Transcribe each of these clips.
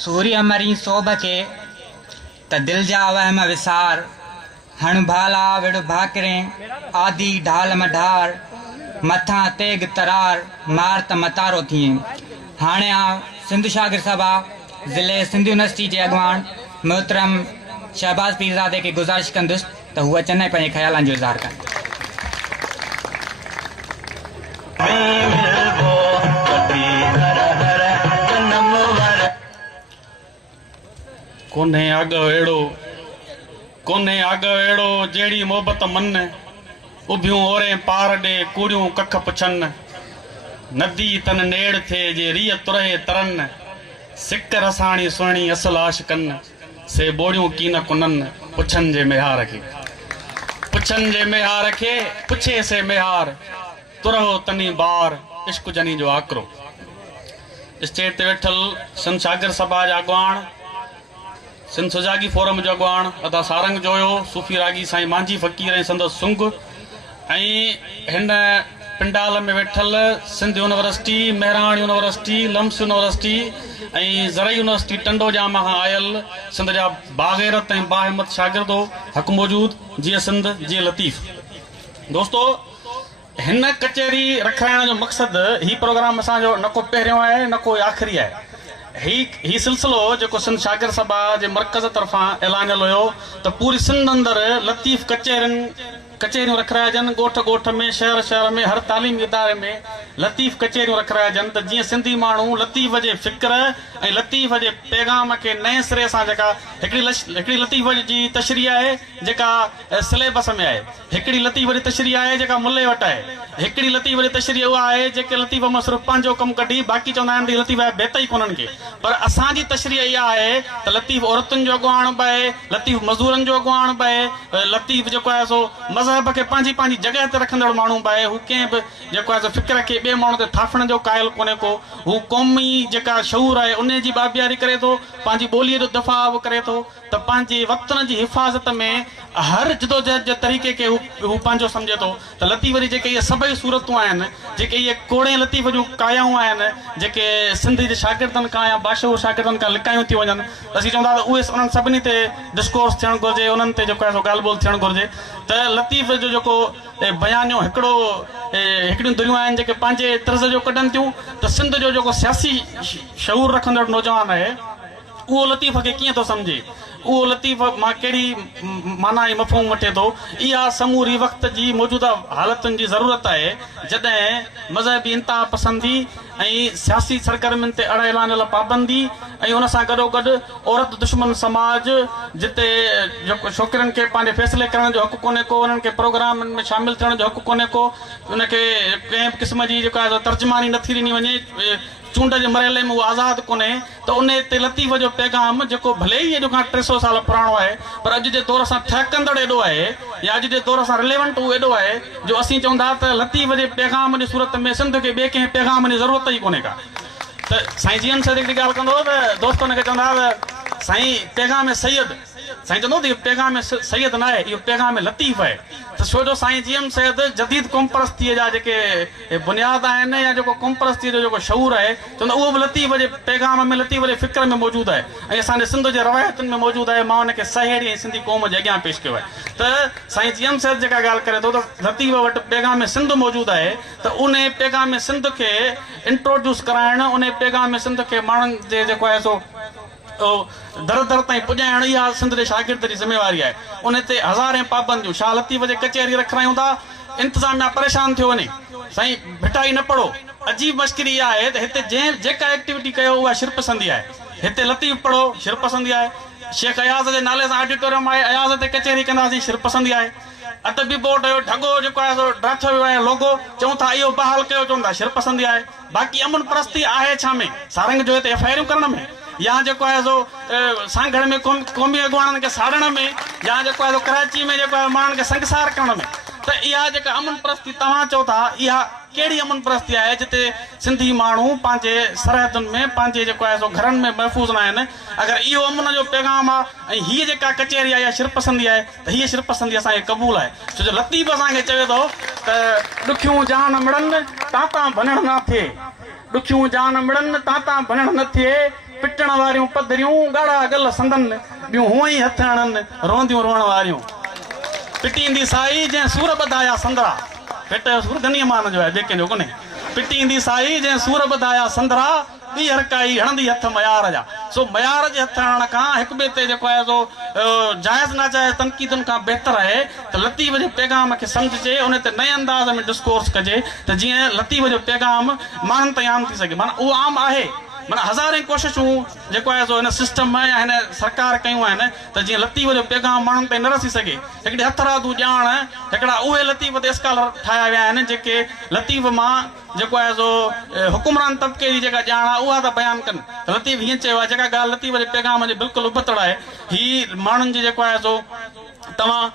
सूर्य मरी सोभ के त दिल जा वहम विसार हण भाला विड़ भाकरे आदि ढाल मढार मथा तेग तरार मार त मतारो थिए। हाणे सिंध शागिर सभा ज़िले सिंध यूनिवर्सिटी के अगवान मोहतरम शहबाज पीरज़ादे के गुजारिश कंदुसि त हूअ अचनि ऐं पंहिंजे ख़्यालनि जो इज़हार कनि। कोन्हे अॻ अहिड़ो जहिड़ी मोहबत मन उभियूं ओरे पार ॾे कूड़ियूं कख पुछनि नदी तन नेड़ थे जे रीह तुरहे तरन सिक रसाणी सुहिणी असल आश कनि से बोड़ियूं कीन कुननि पुछनि जे मेहार खे पुछे से मेहार तुरहो तनी बार इश्क जनी जो आकरो। स्टेज ते वेठल सिंध शागिर सभा जा अॻवान सिंध सुजागी फोरम जो अॻवान अदा सारंग जोयो सूफ़ी रागी साईं मांझी फ़कीर ऐं संदसि सुंग ऐं हिन पिंडाल में वेठल Sindh university Mehran university LUMS university ऐं ज़रई यूनिवर्सिटी टंडोजा मां आयल सिंध जा बाग़ैरत ऐं बाहिमत शागिर्दो हक़ मौजूद जीअं सिंध जीअं लतीफ़। दोस्तो हिन कचहरी रखाइण जो मक़सदु ही प्रोग्राम असांजो न को पहिरियों आहे न को आख़िरी आहे। ही सिलसिलो जेको सिंध शागिर सभा जे मर्कज़ तरफ़ां ऐलानियल हुयो त पूरी सिंध अंदरि लतीफ़ कचहरियूं रखाइजनि ॻोठ ॻोठ में शहर शहर में हर तालीमी इदारे में लतीफ़ कचहरियूं रखाइजनि त जीअं सिंधी माण्हू लतीफ़ जे फ़िक्र ऐं लतीफ़ जे पैगाम खे नए सिरे सां जेका हिकिड़ी लतीफ़ जी तशरीह आहे जेका सिलेबस में आहे, हिकिड़ी लतीफ़ जी तशरीह आहे जेका मुल्ले वटि आहे, हिकिड़ी लतीफ़ जी तशरीह उहा आहे जेके लतीफ़ मां सिर्फ़ु पंहिंजो कमु कढी बाक़ी चवंदा आहिनि लतीफ़ आहे बेत ई कोन्हनि खे। पर असांजी तशरीह इहा आहे त लतीफ़ औरतुनि जो अॻुवाण बि आहे, लतीफ़ मज़दूरनि जो अॻुवाण बि आहे, लतीफ़ जेको आहे सो मज़हब खे पंहिंजी पंहिंजी जॻह ते रखंदड़ माण्हू बि आहे। हू कंहिं बि जेको आहे सो फ़िक्र खे ॿिए माण्हू ते थापण जो क़ाइल कोन्हे को। हू क़ौमी जेका शऊर आहे उन जी बाबियारी करे थो, पंहिंजी ॿोलीअ जो दफ़ा बि करे थो त पंहिंजे वतन जी हिफ़ाज़त में हर जदोजहद जे तरीक़े खे हू पंहिंजो सम्झे थो। त लतीफ़ जी जेके इहे सभई सूरतूं आहिनि, जेके इहे कोड़े लतीफ़ जूं कायाऊं आहिनि जेके सिंधी जे शागिर्दनि खां या बाशहूर शागिर्दनि खां लिकायूं थी वञनि, असीं चवंदा त उहे उन्हनि सभिनी ते डिस्कोर्स थियणु घुरिजे, उन्हनि ते जेको आहे सो ॻाल्हि ॿोल थियणु घुरिजे। त लतीफ़ जो जेको बयानियो हिकिड़ियूं दुनियूं आहिनि जेके पंहिंजे तर्ज़ जो कढनि थियूं त सिंध जो जेको सियासी शऊर रखंदड़ नौजवान आहे उहो लतीफ़ खे कीअं थो सम्झे, उहो लतीफ़ मां कहिड़ी माना ऐं मफ़हूम वठे थो। इहा समूरी वक़्त जी मौजूदा हालतुनि जी ज़रूरत आहे जॾहिं मज़हबी इंतिहा पसंदी ऐं सियासी सरगर्मियुनि ते अड़ ऐलानियल पाबंदी ऐं उन सां गॾोगॾु औरत दुश्मन समाज जिते जेको छोकिरियुनि खे पंहिंजे फ़ैसिले करण जो हक़ु कोन्हे को, उन्हनि खे प्रोग्रामनि में शामिलु थियण जो हक़ु कोन्हे को, उनखे कंहिं बि क़िस्म जी जेका तर्जुमानी नथी ॾिनी वञे, चूंड जे मरहले में उहो आज़ादु कोन्हे। त उन ते लतीफ़ जो पैगाम जेको भले ई अॼु खां 300 साल पुराणो आहे पर अॼु जे दौर सां ठहकंदड़ एॾो आहे या अॼु जे दौर सां रिलेवेंट उहो एॾो आहे जो असीं चवंदा त लतीफ़ जे पैगाम जी सूरत में सिंध खे ॿिए कंहिं पैगाम जी ज़रूरत ई कोन्हे का। त साईं जीअं साईं हिकिड़ी ॻाल्हि कंदो त दोस्त हुनखे चवंदा त साईं पैगाम सैयद, साईं चवंदो त इहो पैगाम सैयद न आहे, इहो पैगाम लतीफ़ आहे। त छो जो साईं जीएम सैयद जदीद क़ौम परस्तीअ जा जेके बुनियाद आहिनि या जेको क़ौम परस्तीअ जो जेको शऊर आहे चवंदा उहो बि लतीफ़ जे पैगाम में लतीफ़ जे फ़िक्र में मौजूदु आहे ऐं असांजे सिंध जे रवायतुनि में मौजूदु आहे। मां हुनखे सहेड़ी ऐं सिंधी क़ौम जे अॻियां पेश कयो आहे। त साईं जीएम सैयद जेका ॻाल्हि करे थो त लतीफ़ वटि पैगाम सिंध मौजूदु आहे त उन पैगाम सिंध खे इंट्रोड्यूस कराइण, उन पैगाम सिंध खे माण्हुनि जे जेको आहे सो दर दर ताईं पुॼाइण इहा सिंध जे शागिर्द जी ज़िमेवारी आहे। उन ते हज़ारे पाबंदियूं छा लतीफ़ जे कचहरी रखायूं था, इंतिज़ामिया परेशान थियो वञे, साईं भिटाई न पढ़ो। अजीब मश्किरी इहा आहे त हिते जेका एक्टिविटी कयो उहा शिरपसंदी आहे। हिते लतीफ़ पढ़ो शिरपसंदी आहे, शेख अयाज़ जे नाले सां ऑडिटोरियम आहे, अयाज़ ते कचहरी कंदासीं शिरपसंदी आहे। अदबी बोर्ड जो ढगो जेको आहे सो ड्राथो वियो आहे लोगो, चऊं था इहो बहाल कयो, चवंदा शिरपसंदी आहे। बाक़ी अमन परस्ती आहे छा में, सारंग जो हिते एफआईआरूं करण में या जेको आहे सो सांगड़ में क़ौमी अॻुवाणनि खे साड़ण में या जेको आहे सो कराची में जेको आहे माण्हुनि खे संगसार करण में। त इहा जेका अमन परस्ती तव्हां चओ था इहा कहिड़ी अमन परस्ती आहे जिते सिंधी माण्हू पंहिंजे सरहदुनि में पंहिंजे जेको आहे सो घरनि में महफ़ूज़ न आहिनि। अगरि इहो अमन जो पैगाम आहे ऐं हीअ जेका कचहरी आहे इहा शिरपसंदी आहे त हीअ शिरपसंदी असांखे क़बूल आहे। छो जो लतीफ़ असांखे चवे थो त ॾुखियूं जान मिड़नि तां भञण न थिए, ॾुखियूं जान मिड़नि तां भञण न थिए, पिटण वारियूं पधरियूं ॻाढ़ा गल संदन ॿियूं हूअं ई हथ हणनि रोंदियूं रोअण वारियूं पिटींदी साई जंहिं सूर ॿधाया संदरा पेट जो सूर घनी मान जो आहे ॿिए कंहिंजो कोन्हे पिटींदी साई जंहिं सूर ॿधाया संदरा ॿी हरकाई हणंदी हथ मयार जा सो मयार जे हथ हणण खां हिक ॿिए ते जेको आहे सो जाइज़ नाजाइज़ तनक़ीदुनि खां बहितर आहे त लतीफ़ जे पैगाम खे सम्झजे उन ते नए अंदाज़ में डिस्कोर्स कजे त जीअं लतीफ़ जो पैगाम माण्हुनि ताईं आम थी सघे माना उहो आम आहे माना हज़ारे कोशिशूं जेको आहे सो हिन सिस्टम में या हिन सरकार कयूं आहिनि त जीअं लतीफ़ जो पैगाम माण्हुनि ताईं न रसी सघे हिकिड़ी हथरादू ॼाण हिकिड़ा उहे लतीफ़ ते स्कॉलर ठाहिया विया आहिनि जेके लतीफ़ मां जेको आहे सो हुकुमरान तबिके जी जेका ॼाण आहे उहा था बयानु कनि त लतीफ़ हीअं चयो आहे जेका ॻाल्हि लतीफ़ जे पैगाम जी बिल्कुलु उबतड़ आहे हीअ माण्हुनि जी जेको आहे सो तव्हां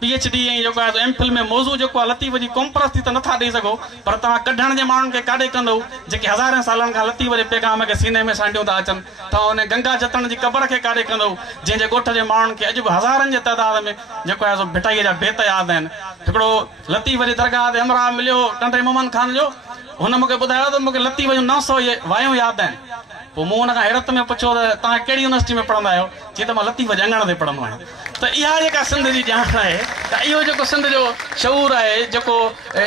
PhD ऐं जेको आहे MPhil में मौज़ू जेको आहे लतीफ़ जी कॉम्परस्ती त नथा ॾेई सघो पर तव्हां कढण जे माण्हुनि खे काॾे कंदो जेके हज़ारनि सालनि खां लतीफ़ जे पैगाम खे सीने में सांडियूं था अचनि तव्हां उन गंगा जतन जी क़बर खे काॾे कंदो जंहिंजे ॻोठ जे माण्हुनि खे अॼु बि हज़ारनि जे तइदाद में जेको आहे सो भिटाईअ जा बेत यादि आहिनि हिकिड़ो लतीफ़ जी दरगाह ते हमरा मिलियो टंडे मोहम्मद खान जो हुन मूंखे ॿुधायो त मूंखे लतीफ़ जूं 900 वायूं यादि आहिनि पोइ मूं हुन खां हैरत में पुछियो त तव्हां कहिड़ी यूनिवर्सिटी में पढ़ंदा आहियो चई त मां लतीफ़ जे अङण ते पढ़ंदो आहियां त इहा जेका सिंध जी ॼाण आहे त इहो जेको सिंध जो शऊर आहे जेको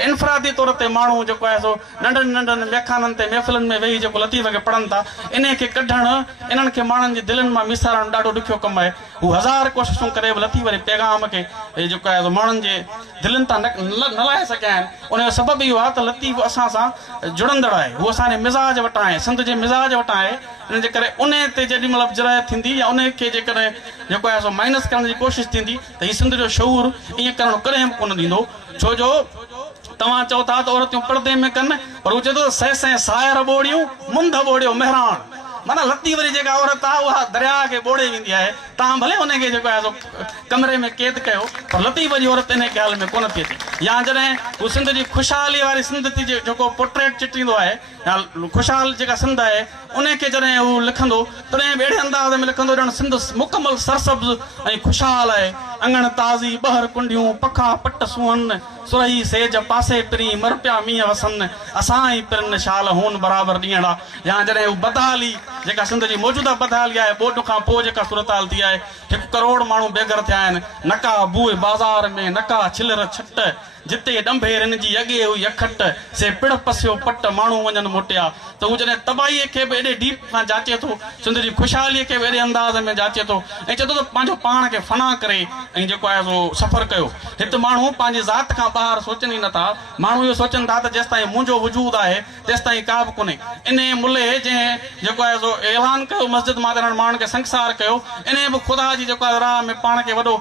इनफरादी तौर ते माण्हू जेको आहे सो नंढनि नंढनि मेखाननि ते महफ़िलनि में वेही जेको लतीफ़ खे पढ़नि था इन खे कढणु इन्हनि खे माण्हुनि जी दिलनि मां मिसारणु ॾाढो ॾुखियो कमु आहे हू हज़ार कोशिशूं करे बि लतीफ़ जे पैगाम खे जेको आहे माण्हुनि जे दिलनि तां न लाहे सघिया आहिनि उनजो सबबु इहो आहे त लतीफ़ असां सां जुड़ंदड़ आहे हू असांजे मिज़ाज वटां आहे सिंध जे मिज़ाज वटां आहे इन जे करे उन ते जेॾी महिल जिरायत थींदी या उन खे जेकॾहिं जेको आहे सो माइनस करण जी कोशिशि थींदी त हीउ सिंध जो शऊर ईअं करणु कॾहिं बि कोन ॾींदो छो जो तव्हां चओ था त औरतूं पर्दे में कनि पर हू चए थो सह सह सायर ॿोड़ियूं मुंद ॿोड़ियो मेहरान माना लतीफ़ जी जेका औरत आहे उहा दरिया खे ॿोड़े वेंदी आहे तव्हां भले उनखे जेको आहे सो कमरे में क़ैद कयो पर लतीफ़ जी औरत इन ॻाल्हि में कोन थिए थी या जॾहिं हू सिंध जी ख़ुशहाली वारी सिंध थी जेको पोर्ट्रेट चिटींदो आहे या ख़ुशहाल जेका सिंध आहे उनखे जॾहिं हू लिखंदो तॾहिं बि अहिड़े अंदाज़ में लिखंदो ॼण सिंध मुकमल सरसब्ज़ ऐं ख़ुशहाल आहे अङण ताज़ी ॿहर कुंडियूं पखा पट सुहन सुरही सेज पासे पिरी मर पिया मींहं वसनि असां ई पिरनि शाल होन बराबरि ॾींहड़ा या जॾहिं हू बदहाली जेका सिंध जी मौजूदा बदहाली आहे ॿोॾ खां पोइ जेका सूरत हाल थी आहे 1 करोड़ माण्हू बेघर थिया आहिनि नका बूए बाज़ार में नका छिलर छट जिते ॾंभे रिन जी अॻे हुई अखट से पिड़ पसियो पट माण्हू वञनि मोटिया त हू जॾहिं तबाहीअ खे बि एॾे डीप खां जाचे थो सिंध जी ख़ुशहालीअ खे बि एॾे अंदाज़ में जाचे थो ऐं चए थो त पंहिंजो पाण खे फना करे ऐं जेको आहे सो सफ़र कयो हिते माण्हू पंहिंजी ज़ात खां ॿाहिरि सोचनि ई नथा माण्हू इहो सोचनि था त जेसिताईं मुंहिंजो वजूद आहे तेसिताईं का बि कोन्हे इन मुले जंहिं जेको आहे सो ऐलान कयो मस्जिद मां माण्हुनि खे संसार कयो इन बि ख़ुदा जी जेको आहे राह में पाण खे वॾो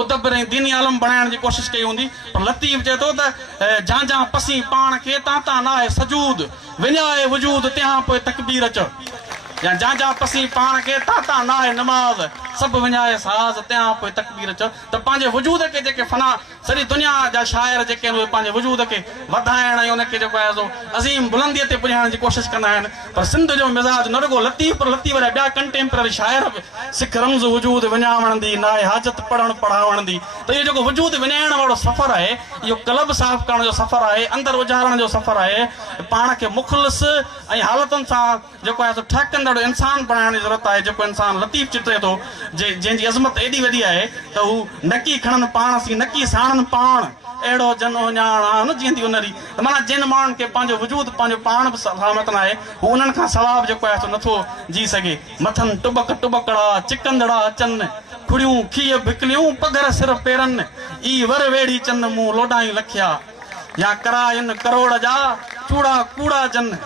मुदब्बिर ऐं दीनी आलम बणाइण जी कोशिशि कई हूंदी पर लतीफ़ चए थो त जां पसी पाण खे तां नाहे सजूद विञाए वजूद तंहिं पोइ तकबीर अच या जां पसी पाण खे तां नाहे नमाज़ सभु विञाए साज़ तंहिं पोइ तकबीर अच त पंहिंजे वजूद खे जेके फना सॼी दुनिया जा शाइर जेके आहिनि उहे पंहिंजे वजूद खे वधाइण ऐं उनखे जेको आहे सो अज़ीम बुलंदीअ ते पुॼाइण जी कोशिशि कंदा आहिनि पर सिंध जो मिज़ाज न रुॻो लतीफ़ पर लतीफ़ जा ॿिया कंटेम्पररी शाइर बि सिख रम्ज़ वजूद विञावण दी नाहे हाजत पढ़णु पढ़ावण दी त इहो जेको वजूद विञाइण वारो सफ़र आहे इहो कलब साफ़ करण जो सफ़र आहे अंदरि उजारण जो सफ़र आहे पाण खे मुख़लिस ऐं हालतुनि सां जेको आहे सो ठहकंदड़ इंसान बणाइण जी ज़रूरत आहे जेको इंसान लतीफ़ चिटे थो जंहिंजी अज़मत एॾी वॾी आहे त हू नकी खणनि पाण सी नकी साणनि पाण अहिड़ो जन ॼाण न जीअं थी उन ॾींहुं त माना जिन माण्हुनि खे पंहिंजो वजूद पंहिंजो पाण बि सलामत न आहे हू उन्हनि खां सवाबु जेको आहे सो नथो जी सघे मथनि टुबकड़ा चिकंदड़ा अचनि खुड़ियूं खीअ भिकलियूं पघर सिर पेरनि ई वर वेड़ी चन मूं लोॾाई लखिया या कराइन करोड़ जा चूड़ा कूड़ा जन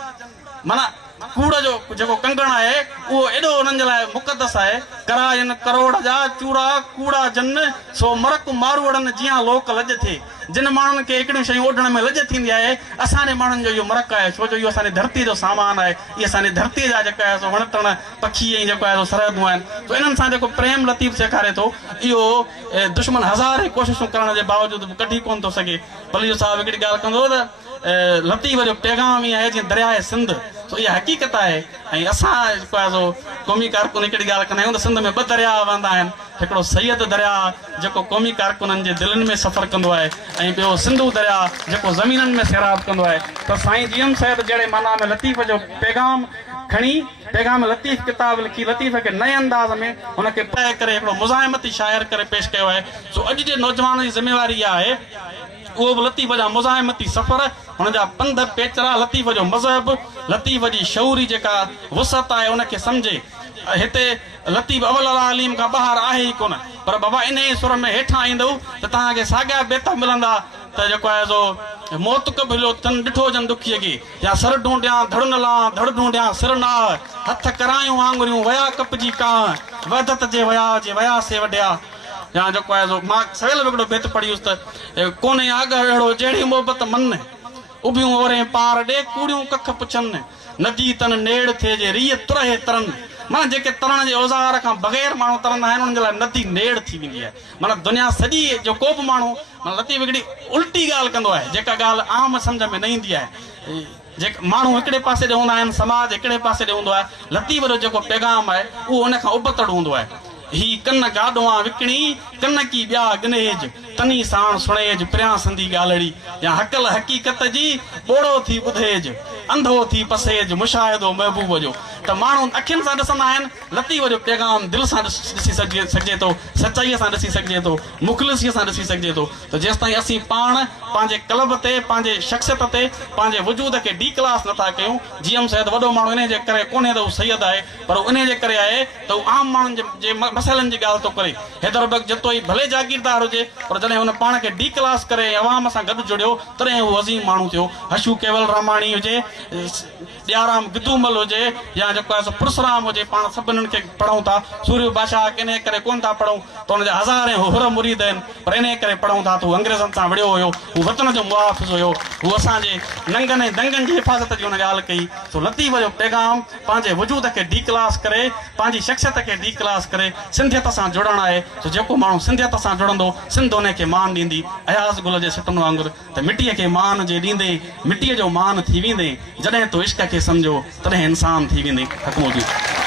माना कूड़ जो जेको कंगण आहे उहो एॾो उन्हनि जे लाइ मुक़दस आहे कराइन करोड़ जा चूड़ा कूड़ा जन सो मरक मारूड़नि जीअं लोक लॼ थिए जिन माण्हुनि खे हिकिड़ियूं शयूं ओढण में लॼ थींदी आहे असांजे माण्हुनि जो इहो मरक आहे छो जो इहो असांजी धरती जो सामान आहे इहे असांजी धरतीअ जा जेका आहे सो वण टण पखी ऐं जेको आहे सो सरहदूं आहिनि त इन्हनि सां जेको प्रेम लतीफ़ सेखारे थो इहो दुश्मन हज़ारे कोशिशूं करण जे बावजूदि बि कढी कोन थो सघे भली साहिबु हिकिड़ी ॻाल्हि कंदो त लतीफ़ जो पैगाम ई आहे जीअं दरिया सिंध सो इहा हक़ीक़त आहे ऐं असां जेको आहे सो क़ौमी कारकुन हिकिड़ी ॻाल्हि कंदा आहियूं त सिंध में 2 दरिया वहंदा आहिनि हिकिड़ो सैयद दरिया जेको क़ौमी कारकुननि जे दिलनि में सफ़र कंदो आहे ऐं ॿियो सिंधू दरिया जेको ज़मीननि में सैराब कंदो आहे त साईं जीएम साहिब जहिड़े माना में लतीफ़ जो पैगाम खणी पैगाम लतीफ़ किताब लिखी लतीफ़ खे नए अंदाज़ में हुनखे पढ़ाए करे हिकिड़ो मुज़ाहिमती शाइर करे पेश कयो आहे। सो अॼु जे नौजवान जी ज़िम्मेवारी इहा आहे उहो बि लतीफ़ जा मुज़ाहिमती सफ़र हुन जा पंध पेचरा लतीफ़ जो मज़हब लतीफ़ जी शऊरी जेका वुसत आहे उनखे सम्झे। हिते लतीफ़ अवल अलीम खां ॿाहिरि आहे ई कोन, पर बाबा इन ई सुर में हेठां ईंदव त तव्हांखे साॻिया बेत मिलंदा त जेको आहे सो मौत कबिलो तन ॾिठो जन दुखीअ खे या सर ढूंढियां धड़ न ला धड़ ढूंढियां सिर न हथ करायूं आङुरियूं वया कपजी कां वदत जे वया से वॾिया। या जेको आहे सो मां सवेल बि हिकिड़ो बेत पढ़ी हुयुसि त कोन्हे अघ अहिड़ो जहिड़ी मोहबत मन उभियूं ओरे पार ॾे कूड़ियूं कख पुछनि नदी तन नेड़ थिए जे रीह तुरहे तरन। माना जेके तरण जे औज़ार खां बग़ैर माण्हू तरंदा आहिनि उन्हनि जे लाइ नदी नेड़ थी वेंदी आहे। माना दुनिया सॼी जो को बि माण्हू माना लतीफ़ हिकिड़ी उल्टी ॻाल्हि कंदो आहे जेका ॻाल्हि आम सम्झ में न ईंदी आहे। जेके माण्हू हिकिड़े पासे ॾे हूंदा आहिनि समाज हिकिड़े पासे ॾे हूंदो आहे लतीफ़ जो जेको पैगाम आहे उहो उन खां उबतड़ हूंदो आहे। ही कन गाॾो आहे विकिणी कन की ॿिया गिनेज तनी साण सुणेज प्रिया संधी ॻाल्हड़ी या हकल हक़ीक़त जी ॿोड़ो थी ॿुधेज अंधो थी पसेज मुशाहिदो महबूब जो। त माण्हू अखियुनि सां ॾिसंदा आहिनि लतीफ़ जो पैगाम दिलि सां ॾिसी सघिजे थो सचाईअ सां ॾिसी सघिजे थो मुख़लिसीअ सां ॾिसी सघिजे थो। त जेसि ताईं असीं पाण पंहिंजे कल्ब ते पंहिंजे शख़्सियत ते पंहिंजे वजूद खे डी क्लास नथा कयूं। जीएम सैद वॾो माण्हू इन जे करे कोन्हे त उहो सैयद आहे पर उन जे करे आहे त उहो आम माण्हुनि जे मसइलनि जी ॻाल्हि थो करे। हैदराबाद जतो ई भले जागीरदार हुजे पर जॾहिं हुन पाण खे डी क्लास करे अवाम सां गॾु जुड़ियो तॾहिं उहो अज़ीम माण्हू थियो। हशू केवल रामाणी हुजे ॾियाराम गिदूमल हुजे या जेको आहे पुरसराम हुजे पाण सभिनीनि खे पढ़ूं था। सूर्य बादशाह इन करे कोन था पढ़ूं त हुनजा हज़ारे हुर मुरीद आहिनि पर इन करे पढ़ूं था त हू अंग्रेज़नि सां विड़ियो हुयो हू वतन जो मुआफ़िज़ हुयो हू असांजे नंगनि ऐं दंगनि जी हिफ़ाज़त जी हुन ॻाल्हि कई। सो लतीफ़ जो पैगाम पंहिंजे वजूद खे डी क्लास करे पंहिंजी शख़्सियत खे डी क्लास करे सिंधियत सां जुड़णु आहे। सो जेको माण्हू सिंधियत सां जुड़ंदो सिंध उन खे मान ॾींदी अयाज़ गुल जे सिटनि वांगुरु त मिटीअ खे मान जे ॾींदे मिटीअ जो मान थी वेंदे जॾहिं तो इश्क खे सम्झो तॾहिं इंसान थी वेंदे। हक़ मौजूदु।